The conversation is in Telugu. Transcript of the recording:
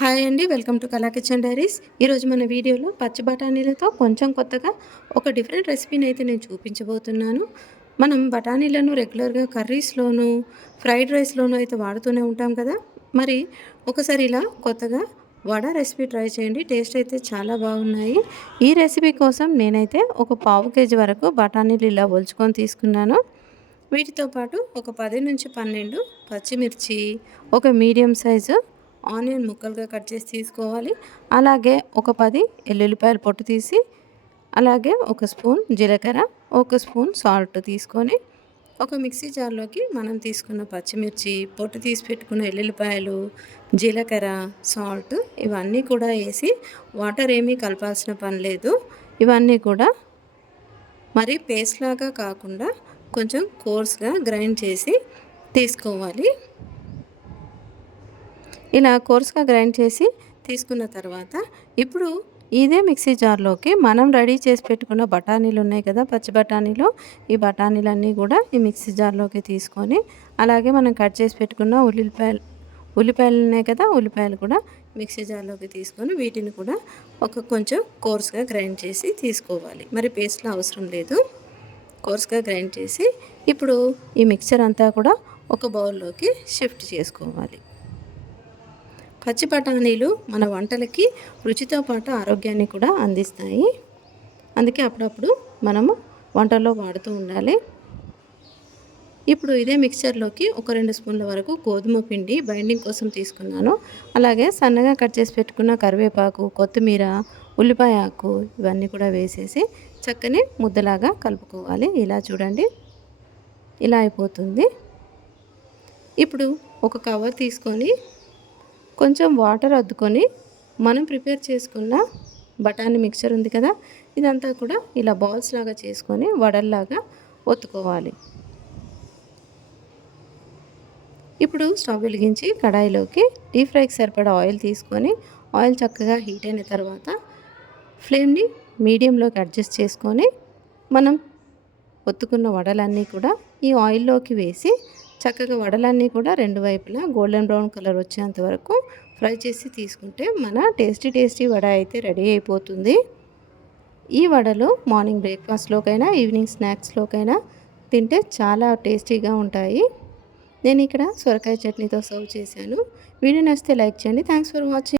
హాయ్ అండి, వెల్కమ్ టు కళా కిచెన్ డైరీస్. ఈరోజు మన వీడియోలో పచ్చి బఠానీలతో కొంచెం కొత్తగా ఒక డిఫరెంట్ రెసిపీని అయితే నేను చూపించబోతున్నాను. మనం బఠానీలను రెగ్యులర్గా కర్రీస్లోను, ఫ్రైడ్ రైస్లోను అయితే వాడుతూనే ఉంటాం కదా. మరి ఒకసారి ఇలా కొత్తగా వడ రెసిపీ ట్రై చేయండి. టేస్ట్ అయితే చాలా బాగున్నాయి. ఈ రెసిపీ కోసం నేనైతే ఒక పావు కేజీ వరకు బఠానీలు ఇలా ఒలుచుకొని తీసుకున్నాను. వీటితో పాటు ఒక 10 నుంచి 12 పచ్చిమిర్చి, ఒక మీడియం సైజు ఆనియన్ ముక్కలుగా కట్ చేసి తీసుకోవాలి. అలాగే ఒక 10 ఎల్లుల్లిపాయలు పొట్టు తీసి, అలాగే ఒక స్పూన్ జీలకర్ర, ఒక స్పూన్ సాల్ట్ తీసుకొని ఒక మిక్సీ జార్లోకి మనం తీసుకున్న పచ్చిమిర్చి, పొట్టు తీసి పెట్టుకున్న ఎల్లుల్లిపాయలు, జీలకర్ర, సాల్ట్ ఇవన్నీ కూడా వేసి వాటర్ ఏమీ కలపాల్సిన పని లేదు. ఇవన్నీ కూడా మరి పేస్ట్ లాగా కాకుండా కొంచెం కోర్స్గా గ్రైండ్ చేసి తీసుకోవాలి. ఇలా కోర్స్గా గ్రైండ్ చేసి తీసుకున్న తర్వాత ఇప్పుడు ఇదే మిక్సీ జార్లోకి మనం రెడీ చేసి పెట్టుకున్న బఠానీలు ఉన్నాయి కదా, పచ్చి బఠానీలు. ఈ బఠానీలన్నీ కూడా ఈ మిక్సీ జార్లోకి తీసుకొని, అలాగే మనం కట్ చేసి పెట్టుకున్న ఉల్లిపాయలు ఉన్నాయి కదా, ఉల్లిపాయలు కూడా మిక్సీ జార్లోకి తీసుకొని వీటిని కూడా కొంచెం కోర్స్గా గ్రైండ్ చేసి తీసుకోవాలి. మరి పేస్ట్లో అవసరం లేదు, కోర్స్గా గ్రైండ్ చేసి ఇప్పుడు ఈ మిక్చర్ అంతా కూడా ఒక బౌల్లోకి షిఫ్ట్ చేసుకోవాలి. పచ్చి బఠానీలు మన వంటలకి రుచితో పాటు ఆరోగ్యాన్ని కూడా అందిస్తాయి. అందుకే అప్పుడప్పుడు మనము వంటల్లో వాడుతూ ఉండాలి. ఇప్పుడు ఇదే మిక్చర్లోకి ఒక 2 స్పూన్ల వరకు గోధుమ పిండి బైండింగ్ కోసం తీసుకున్నాను. అలాగే సన్నగా కట్ చేసి పెట్టుకున్న కరివేపాకు, కొత్తిమీర, ఉల్లిపాయ ఆకు ఇవన్నీ కూడా వేసేసి చక్కని ముద్దలాగా కలుపుకోవాలి. ఇలా చూడండి, ఇలా అయిపోతుంది. ఇప్పుడు ఒక కవర్ తీసుకొని కొంచెం వాటర్ అద్దుకొని మనం ప్రిపేర్ చేసుకున్న బఠానీ మిక్చర్ ఉంది కదా, ఇదంతా కూడా ఇలా బాల్స్ లాగా చేసుకొని వడల్లాగా ఒత్తుకోవాలి. ఇప్పుడు స్టవ్ వెలిగించి కడాయిలోకి డీప్ ఫ్రైకి సరిపడా ఆయిల్ తీసుకొని, ఆయిల్ చక్కగా హీట్ అయిన తర్వాత ఫ్లేమ్ని మీడియంలోకి అడ్జస్ట్ చేసుకొని మనం ఒత్తుకున్న వడలన్నీ కూడా ఈ ఆయిల్లోకి వేసి చక్కగా వడలన్నీ కూడా 2 వైపులా గోల్డెన్ బ్రౌన్ కలర్ వచ్చేంత వరకు ఫ్రై చేసి తీసుకుంటే మన టేస్టీ వడ అయితే రెడీ అయిపోతుంది. ఈ వడలు మార్నింగ్ బ్రేక్ఫాస్ట్లోకైనా, ఈవినింగ్ స్నాక్స్లోకైనా తింటే చాలా టేస్టీగా ఉంటాయి. నేను ఇక్కడ సొరకాయ చట్నీతో సర్వ్ చేశాను. వీడియో నచ్చితే లైక్ చేయండి. Thanks for watching.